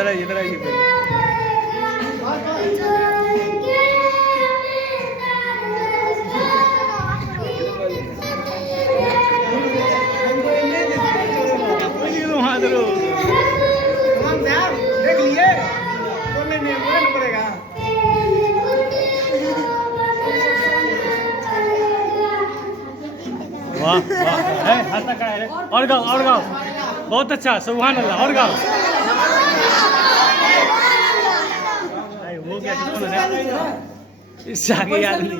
इधर आइए देख लिए बोलने नहीं पड़ेगा। वाह वाह हाथ तक है और गाओ बहुत अच्छा सुभान अल्लाह और गाओ। वो क्या इससे आगे याद नहीं।